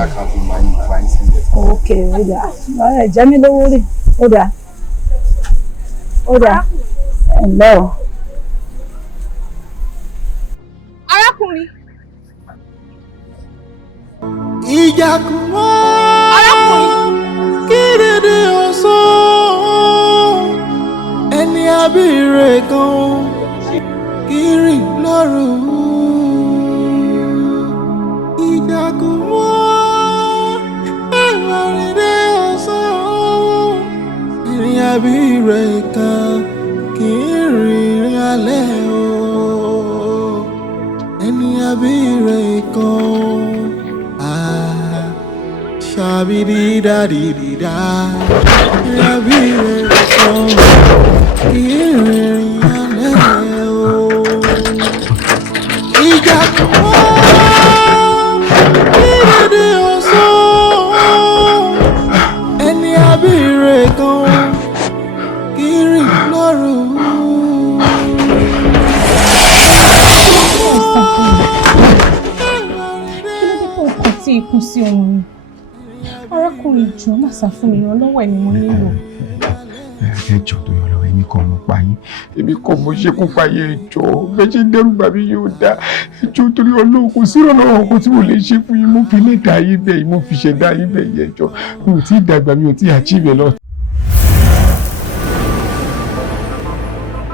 account in my Ibrahim send it. Okay, Oda. Jami lówó rí. Oda. Hello. Arákùnrin. Ìjàkùmọ́. Arákùnrin. Kídédé ọ̀sán. Ẹni abíire kan. Kiri lọ́rùn. Ìjàkùmọ́. Ẹ̀wàrídé ọ̀sán. Ẹni abíire kan. Kiri alẹ́ o. Ẹni abíire kan. Shabidi-da-di-di-da. Abíire kan. Kiri alẹ́ o. Ìjàkùmọ́. Kídédé ọ̀sán. Ẹni abíire kan. Kiri lọ́rùn. Tí ikú sí ohun mi. Arákùnrin jọ̀ọ́ má sá fún mi ìrànlọ́wọ́ ẹni mo nílò. Ẹjọ́ tó yọ lọ èmi kọ́ mo pa yín. Èmi kọ́ mo ṣekú pa yín ẹjọ́. Bẹ́ẹ̀ dẹ́rù bà mí yóò dá. Ẹjọ́ torí Ọlọ́run kò sí ìrànlọ́wọ́ kan tí mo lè ṣe fún yín. Mo fi lè dá yín bẹ́ẹ̀, mo fi ṣẹ̀dá yín bẹ́ẹ̀ yẹn ẹjọ́. Mi ò tí ì dàgbà, mi ò tí ì achieve lọ.